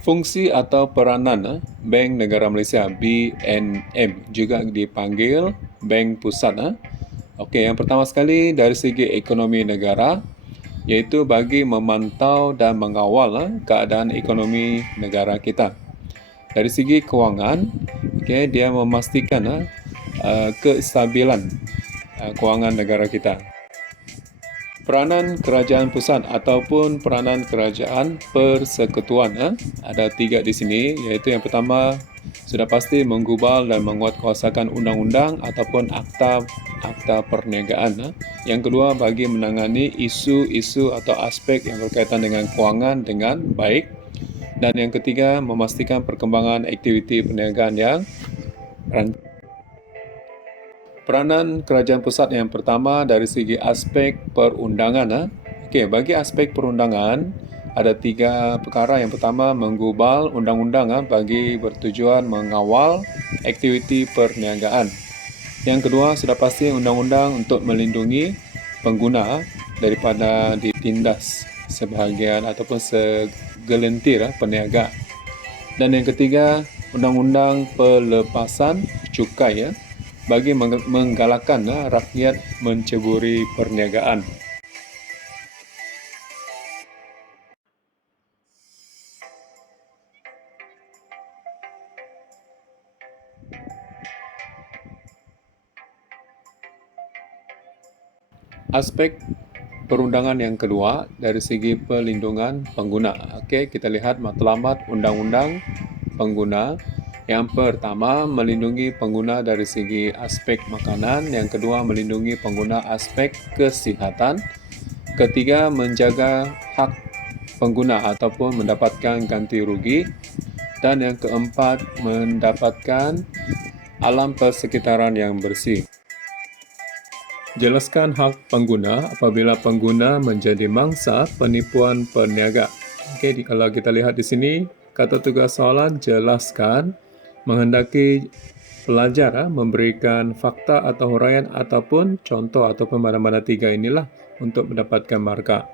Fungsi atau peranan Bank Negara Malaysia BNM juga dipanggil Bank Pusat. Okey, yang pertama sekali dari segi ekonomi negara iaitu bagi memantau dan mengawal keadaan ekonomi negara kita. Dari segi kewangan, okey, dia memastikan kestabilan kewangan negara kita. Peranan kerajaan pusat ataupun peranan kerajaan persekutuan ada 3 di sini, iaitu yang pertama sudah pasti menggubal dan menguatkuasakan undang-undang ataupun akta perniagaan. Yang kedua bagi menangani isu-isu atau aspek yang berkaitan dengan kewangan dengan baik. Dan yang ketiga memastikan perkembangan aktiviti perniagaan yang rancang. Peranan kerajaan pusat yang pertama dari segi aspek perundangan. Okey, bagi aspek perundangan ada 3 perkara. Yang pertama menggubal undang-undang bagi bertujuan mengawal aktiviti perniagaan. Yang kedua sudah pasti undang-undang untuk melindungi pengguna daripada ditindas sebahagian ataupun segelintir peniaga. Dan yang ketiga undang-undang pelepasan cukai bagi menggalakkan rakyat menceburi perniagaan. Aspek perundangan yang kedua dari segi perlindungan pengguna. Okey, kita lihat matlamat undang-undang pengguna. Yang pertama, melindungi pengguna dari segi aspek makanan. Yang kedua, melindungi pengguna aspek kesihatan. Ketiga, menjaga hak pengguna ataupun mendapatkan ganti rugi. Dan yang keempat, mendapatkan alam persekitaran yang bersih. Jelaskan hak pengguna apabila pengguna menjadi mangsa penipuan peniaga. Okey, kalau kita lihat di sini, kata tugas soalan jelaskan menghendaki pelajar memberikan fakta atau huraian ataupun contoh ataupun mana-mana 3 inilah untuk mendapatkan markah.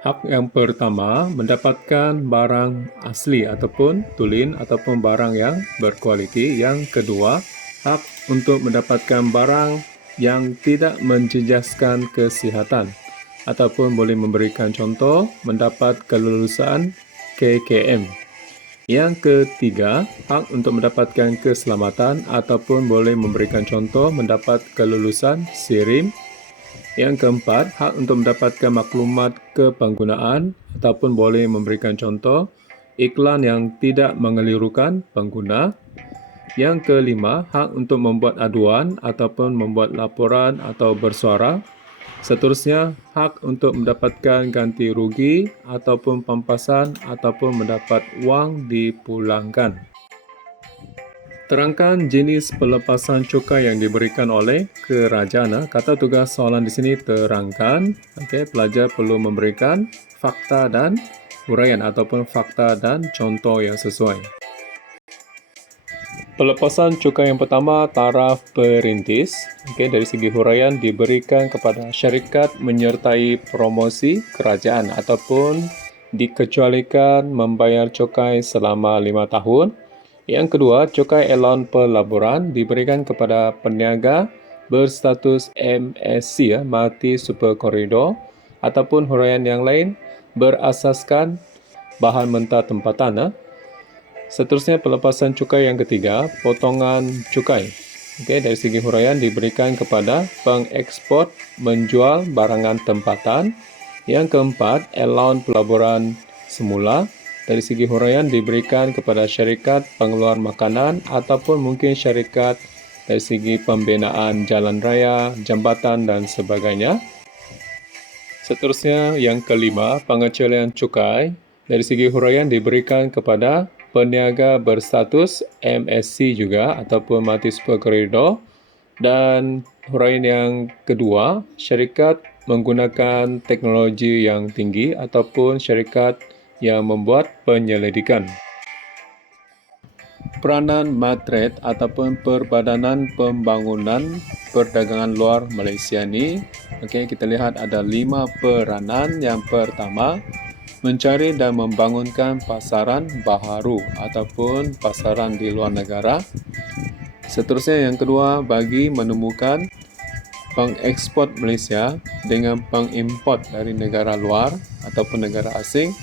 Hak yang pertama, mendapatkan barang asli ataupun tulen ataupun barang yang berkualiti. Yang kedua, hak untuk mendapatkan barang yang tidak menjejaskan kesihatan ataupun boleh memberikan contoh mendapat kelulusan KKM. Yang ketiga, hak untuk mendapatkan keselamatan ataupun boleh memberikan contoh mendapat kelulusan SIRIM. Yang keempat, hak untuk mendapatkan maklumat kepenggunaan ataupun boleh memberikan contoh iklan yang tidak mengelirukan pengguna. Yang kelima, hak untuk membuat aduan ataupun membuat laporan atau bersuara. Seterusnya, hak untuk mendapatkan ganti rugi ataupun pampasan ataupun mendapat wang dipulangkan. Terangkan jenis pelepasan cukai yang diberikan oleh kerajaan. Kata tugas soalan di sini terangkan. Okey, pelajar perlu memberikan fakta dan huraian ataupun fakta dan contoh yang sesuai. Pelepasan cukai yang pertama, taraf perintis. Okey, dari segi huraian diberikan kepada syarikat menyertai promosi kerajaan ataupun dikecualikan membayar cukai selama 5 tahun. Yang kedua, cukai elon pelaburan diberikan kepada peniaga berstatus MSC, Multi Super Corridor, ataupun huraian yang lain berasaskan bahan mentah tempatan. Seterusnya, pelepasan cukai yang ketiga, potongan cukai. Okey, dari segi huraian diberikan kepada pengekspor menjual barangan tempatan. Yang keempat, allowance pelaburan semula. Dari segi huraian diberikan kepada syarikat pengeluar makanan ataupun mungkin syarikat dari segi pembinaan jalan raya, jambatan dan sebagainya. Seterusnya, yang kelima, pengecualian cukai. Dari segi huraian diberikan kepada peniaga berstatus MSC juga ataupun Multi Super Corridor. Dan huraian yang kedua, syarikat menggunakan teknologi yang tinggi ataupun syarikat yang membuat penyelidikan. Peranan Matret ataupun Perbadanan Pembangunan Perdagangan Luar Malaysia ni, okey, kita lihat ada 5 peranan. Yang pertama, mencari dan membangunkan pasaran baharu ataupun pasaran di luar negara. Seterusnya yang kedua, bagi menemukan pengekspor Malaysia dengan pengimport dari negara luar ataupun negara asing.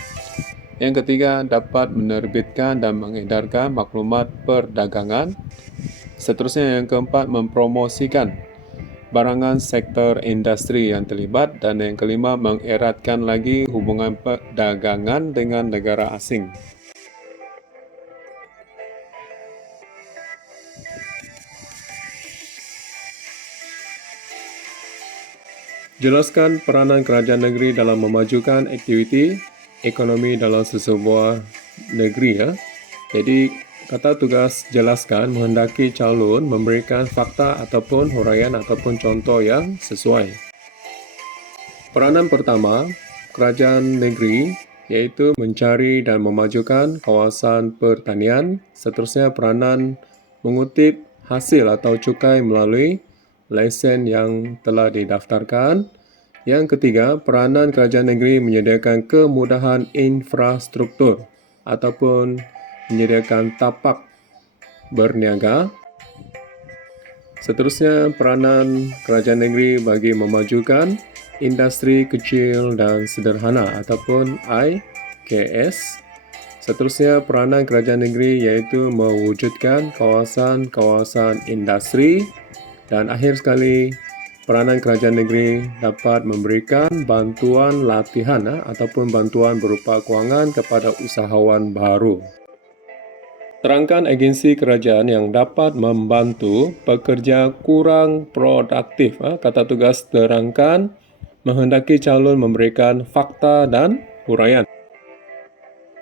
Yang ketiga, dapat menerbitkan dan mengedarkan maklumat perdagangan. Seterusnya yang keempat, mempromosikan barangan sektor industri yang terlibat. Dan yang kelima, mengeratkan lagi hubungan perdagangan dengan negara asing. Jelaskan peranan kerajaan negeri dalam memajukan aktiviti ekonomi dalam sesebuah negeri. Jadi, kata tugas jelaskan menghendaki calon memberikan fakta ataupun huraian ataupun contoh yang sesuai. Peranan pertama, kerajaan negeri iaitu mencari dan memajukan kawasan pertanian. Seterusnya, peranan mengutip hasil atau cukai melalui lesen yang telah didaftarkan. Yang ketiga, peranan kerajaan negeri menyediakan kemudahan infrastruktur ataupun menyediakan tapak berniaga. Seterusnya, peranan kerajaan negeri bagi memajukan industri kecil dan sederhana ataupun IKS. Seterusnya, peranan kerajaan negeri iaitu mewujudkan kawasan-kawasan industri. Dan akhir sekali, peranan kerajaan negeri dapat memberikan bantuan latihan ataupun bantuan berupa kewangan kepada usahawan baru. Terangkan agensi kerajaan yang dapat membantu pekerja kurang produktif. Kata tugas terangkan menghendaki calon memberikan fakta dan huraian.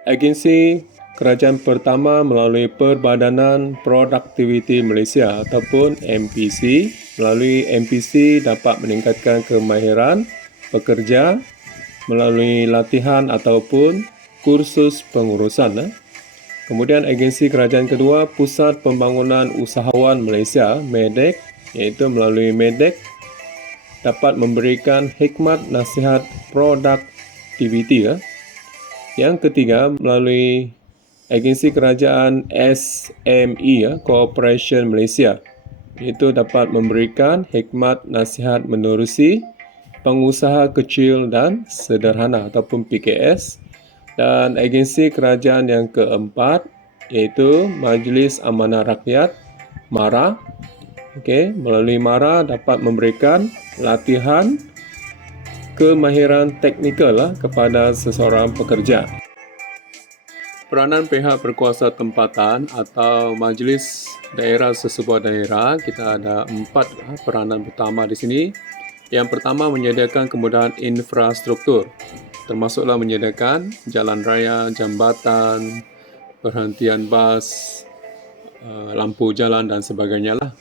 Agensi kerajaan pertama melalui Perbadanan Produktiviti Malaysia ataupun MPC. Melalui MPC dapat meningkatkan kemahiran pekerja melalui latihan ataupun kursus pengurusan. Kemudian agensi kerajaan kedua, Pusat Pembangunan Usahawan Malaysia, MEDEC, iaitu melalui MEDEC dapat memberikan hikmat nasihat produktiviti. Yang ketiga, melalui agensi kerajaan SME, Corporation Malaysia, itu dapat memberikan hikmat nasihat menerusi pengusaha kecil dan sederhana ataupun PKS. Dan agensi kerajaan yang keempat iaitu Majlis Amanah Rakyat, MARA. Melalui MARA dapat memberikan latihan kemahiran teknikal kepada seseorang pekerja. Peranan pihak berkuasa tempatan atau majlis daerah sesebuah daerah, kita ada 4 peranan utama di sini. Yang pertama, menyediakan kemudahan infrastruktur, termasuklah menyediakan jalan raya, jambatan, perhentian bas, lampu jalan dan sebagainya lah.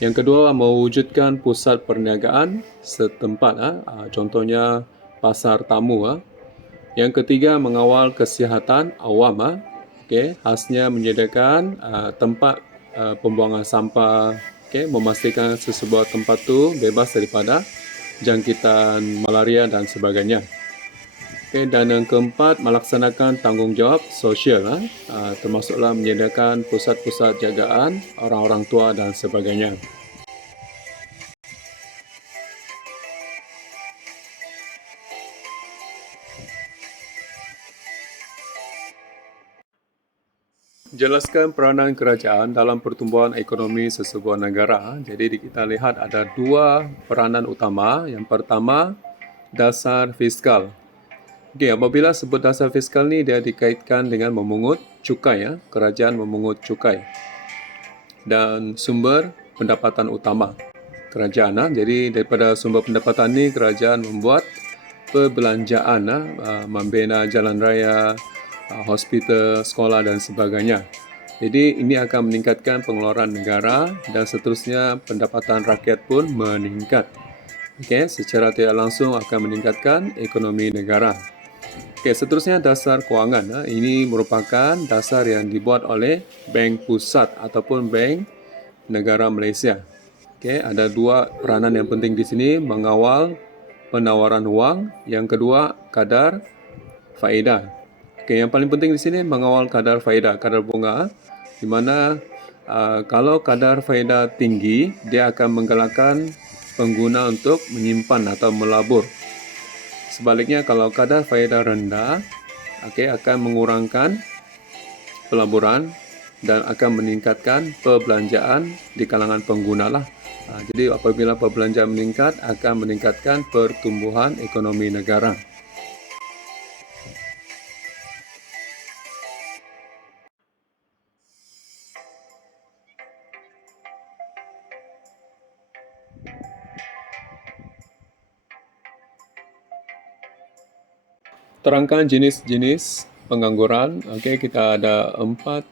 Yang kedua, mewujudkan pusat perniagaan setempat, contohnya pasar tamu. Yang ketiga, mengawal kesihatan awam. Khasnya menyediakan tempat pembuangan sampah, memastikan sesebuah tempat tu bebas daripada jangkitan malaria dan sebagainya. Dan yang keempat, melaksanakan tanggungjawab sosial, termasuklah menyediakan pusat-pusat jagaan orang-orang tua dan sebagainya. Jelaskan peranan kerajaan dalam pertumbuhan ekonomi sesebuah negara. Jadi kita lihat ada 2 peranan utama. Yang pertama, dasar fiskal. Apabila sebut dasar fiskal ni, dia dikaitkan dengan memungut cukai. Kerajaan memungut cukai. Dan sumber pendapatan utama kerajaan. Jadi daripada sumber pendapatan ni, kerajaan membuat perbelanjaan, membina jalan raya, hospital, sekolah dan sebagainya. Jadi ini akan meningkatkan pengeluaran negara dan seterusnya pendapatan rakyat pun meningkat. Secara tidak langsung akan meningkatkan ekonomi negara. Seterusnya dasar kewangan. Ini merupakan dasar yang dibuat oleh Bank Pusat ataupun Bank Negara Malaysia. Ada 2 peranan yang penting di sini, mengawal penawaran wang. Yang kedua, kadar faedah. Okey, yang paling penting di sini mengawal kadar faedah, kadar bunga, di mana kalau kadar faedah tinggi, dia akan menggalakkan pengguna untuk menyimpan atau melabur. Sebaliknya, kalau kadar faedah rendah, akan mengurangkan pelaburan dan akan meningkatkan perbelanjaan di kalangan pengguna lah. Jadi apabila perbelanjaan meningkat, akan meningkatkan pertumbuhan ekonomi negara. Terangkan jenis-jenis pengangguran. Okey, kita ada 4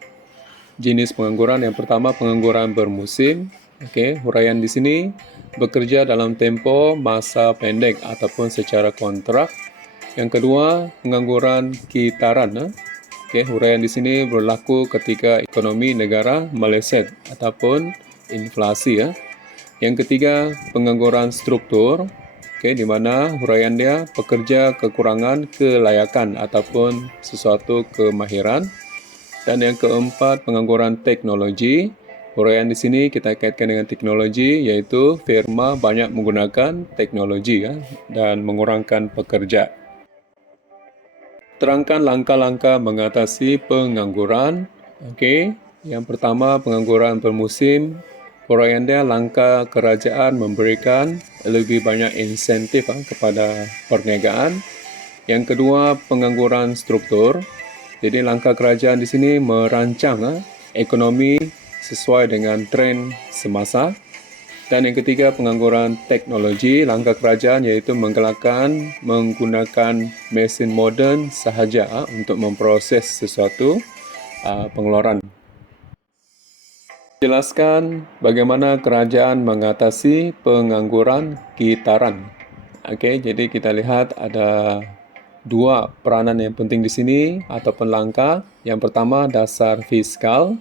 jenis pengangguran. Yang pertama, pengangguran bermusim. Okey, huraian di sini bekerja dalam tempoh masa pendek ataupun secara kontrak. Yang kedua, pengangguran kitaran. Okey, huraian di sini berlaku ketika ekonomi negara meleset ataupun inflasi. Yang ketiga, pengangguran struktur. Okey, di mana huraian dia pekerja kekurangan kelayakan ataupun sesuatu kemahiran. Dan yang keempat, pengangguran teknologi. Huraian di sini kita kaitkan dengan teknologi, iaitu firma banyak menggunakan teknologi dan mengurangkan pekerja. Terangkan langkah-langkah mengatasi pengangguran. Okey, yang pertama, pengangguran bermusim. Huraian dia, langkah kerajaan memberikan lebih banyak insentif kepada perniagaan. Yang kedua, pengangguran struktur. Jadi langkah kerajaan di sini merancang ekonomi sesuai dengan trend semasa. Dan yang ketiga, pengangguran teknologi. Langkah kerajaan iaitu menggalakkan menggunakan mesin moden sahaja untuk memproses sesuatu pengeluaran. Jelaskan bagaimana kerajaan mengatasi pengangguran kitaran. Okey, jadi kita lihat ada 2 peranan yang penting di sini ataupun langkah. Yang pertama, dasar fiskal.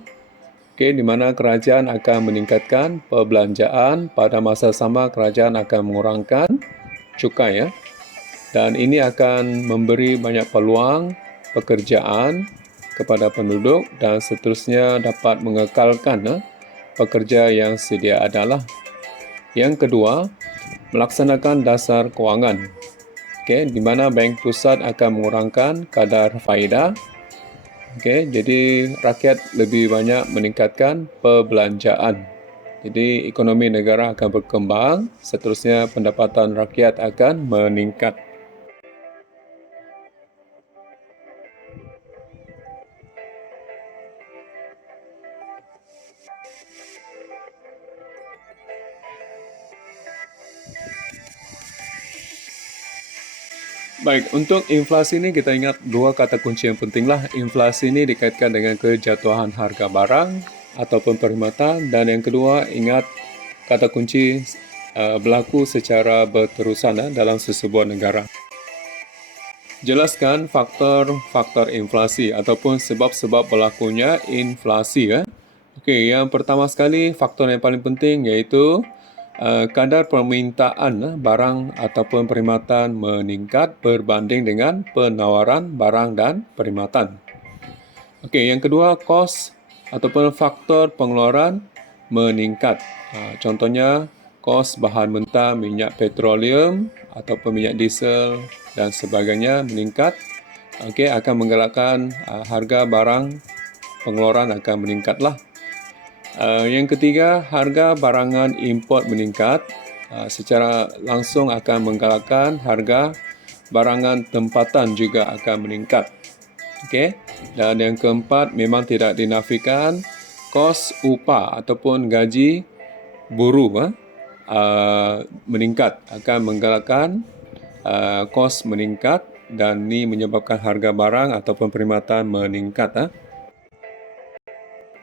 Okey, di mana kerajaan akan meningkatkan perbelanjaan, pada masa sama kerajaan akan mengurangkan cukai. Dan ini akan memberi banyak peluang pekerjaan kepada penduduk dan seterusnya dapat mengekalkan pekerja yang sedia adalah. Yang kedua, melaksanakan dasar kewangan. Okey, di mana bank pusat akan mengurangkan kadar faedah. Okey, jadi rakyat lebih banyak meningkatkan perbelanjaan. Jadi ekonomi negara akan berkembang, seterusnya pendapatan rakyat akan meningkat. Baik, untuk inflasi ini kita ingat 2 kata kunci yang penting lah. Inflasi ini dikaitkan dengan kejatuhan harga barang ataupun perkhidmatan. Dan yang kedua, ingat kata kunci berlaku secara berterusan dalam sesebuah negara. Jelaskan faktor-faktor inflasi ataupun sebab-sebab berlakunya inflasi. Okey, yang pertama sekali, faktor yang paling penting iaitu kadar permintaan barang ataupun perkhidmatan meningkat berbanding dengan penawaran barang dan perkhidmatan. Okey, yang kedua, kos ataupun faktor pengeluaran meningkat. Contohnya, kos bahan mentah, minyak petroleum ataupun minyak diesel dan sebagainya meningkat. Okey, akan menggalakkan harga barang pengeluaran akan meningkatlah. Yang ketiga, harga barangan import meningkat. Secara langsung akan menggalakkan harga barangan tempatan juga akan meningkat. Okey. Dan yang keempat, memang tidak dinafikan kos upah ataupun gaji buruh meningkat, akan menggalakkan kos meningkat dan ini menyebabkan harga barang ataupun perkhidmatan meningkat.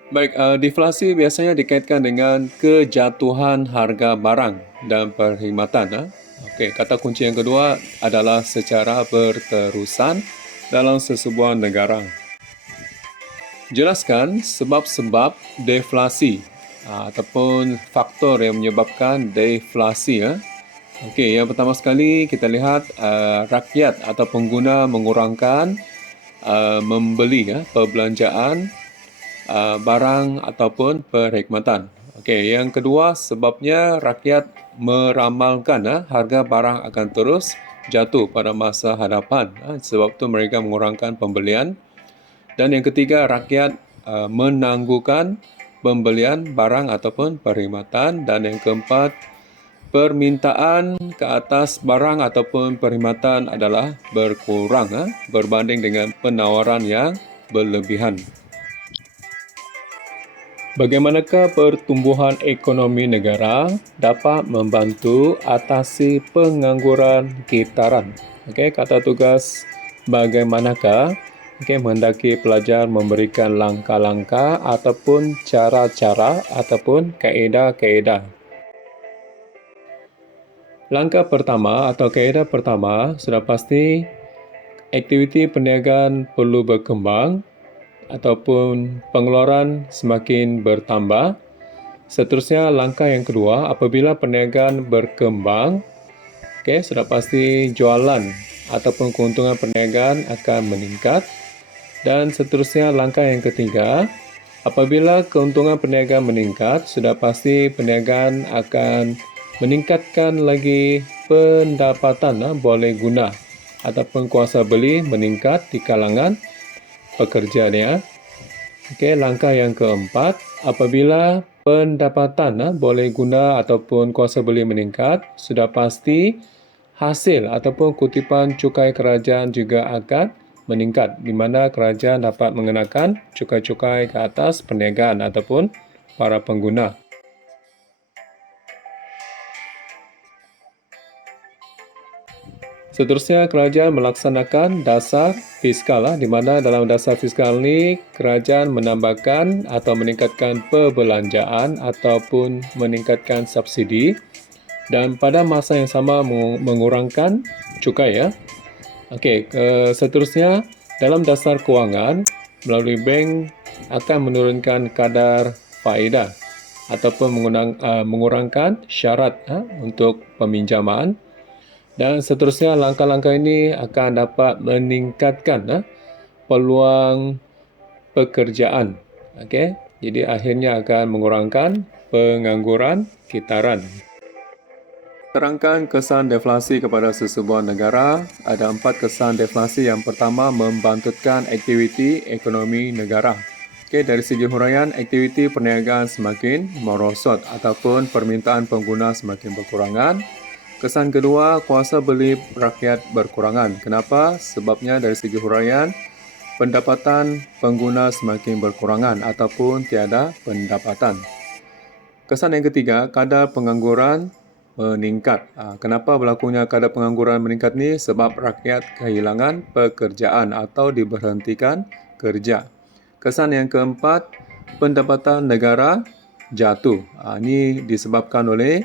Baik, deflasi biasanya dikaitkan dengan kejatuhan harga barang dan perkhidmatan. Okey, kata kunci yang kedua adalah secara berterusan dalam sesebuah negara. Jelaskan sebab-sebab deflasi ataupun faktor yang menyebabkan deflasi. Okey, yang pertama sekali kita lihat rakyat atau pengguna mengurangkan membeli perbelanjaan barang ataupun perkhidmatan. Okey, yang kedua sebabnya rakyat meramalkan harga barang akan terus jatuh pada masa hadapan. Sebab tu mereka mengurangkan pembelian. Dan yang ketiga, rakyat menangguhkan pembelian barang ataupun perkhidmatan. Dan yang keempat, permintaan ke atas barang ataupun perkhidmatan adalah berkurang berbanding dengan penawaran yang berlebihan. Bagaimanakah pertumbuhan ekonomi negara dapat membantu atasi pengangguran kitaran? Okey, kata tugas bagaimanakah menghendaki pelajar memberikan langkah-langkah ataupun cara-cara ataupun kaedah-kaedah. Langkah pertama atau kaedah pertama sudah pasti aktiviti perniagaan perlu berkembang ataupun pengeluaran semakin bertambah. Seterusnya, langkah yang kedua, apabila perniagaan berkembang, sudah pasti jualan ataupun keuntungan perniagaan akan meningkat. Dan seterusnya, langkah yang ketiga, apabila keuntungan perniagaan meningkat, sudah pasti perniagaan akan meningkatkan lagi pendapatan boleh guna ataupun kuasa beli meningkat di kalangan pekerja dia. Okey, langkah yang keempat, apabila pendapatan boleh guna ataupun kuasa beli meningkat, sudah pasti hasil ataupun kutipan cukai kerajaan juga akan meningkat, di mana kerajaan dapat mengenakan cukai-cukai ke atas perniagaan ataupun para pengguna. Seterusnya, kerajaan melaksanakan dasar fiskal, di mana dalam dasar fiskal ini kerajaan menambahkan atau meningkatkan perbelanjaan ataupun meningkatkan subsidi dan pada masa yang sama mengurangkan cukai. Okey, seterusnya dalam dasar kewangan melalui bank akan menurunkan kadar faedah ataupun mengurangkan syarat untuk peminjaman. Dan seterusnya, langkah-langkah ini akan dapat meningkatkan peluang pekerjaan. Okey, jadi akhirnya akan mengurangkan pengangguran kitaran. Terangkan kesan deflasi kepada sesebuah negara. Ada 4 kesan deflasi. Yang pertama, membantutkan aktiviti ekonomi negara. Okey, dari segi huraian, aktiviti perniagaan semakin merosot ataupun permintaan pengguna semakin berkurangan. Kesan kedua, kuasa beli rakyat berkurangan. Kenapa? Sebabnya dari segi huraian, pendapatan pengguna semakin berkurangan ataupun tiada pendapatan. Kesan yang ketiga, kadar pengangguran meningkat. Kenapa berlakunya kadar pengangguran meningkat ni? Sebab rakyat kehilangan pekerjaan atau diberhentikan kerja. Kesan yang keempat, pendapatan negara jatuh. Ini disebabkan oleh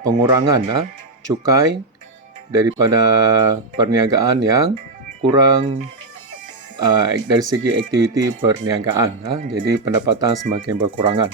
pengurangan cukai daripada perniagaan yang kurang dari segi aktiviti perniagaan. Jadi pendapatan semakin berkurangan.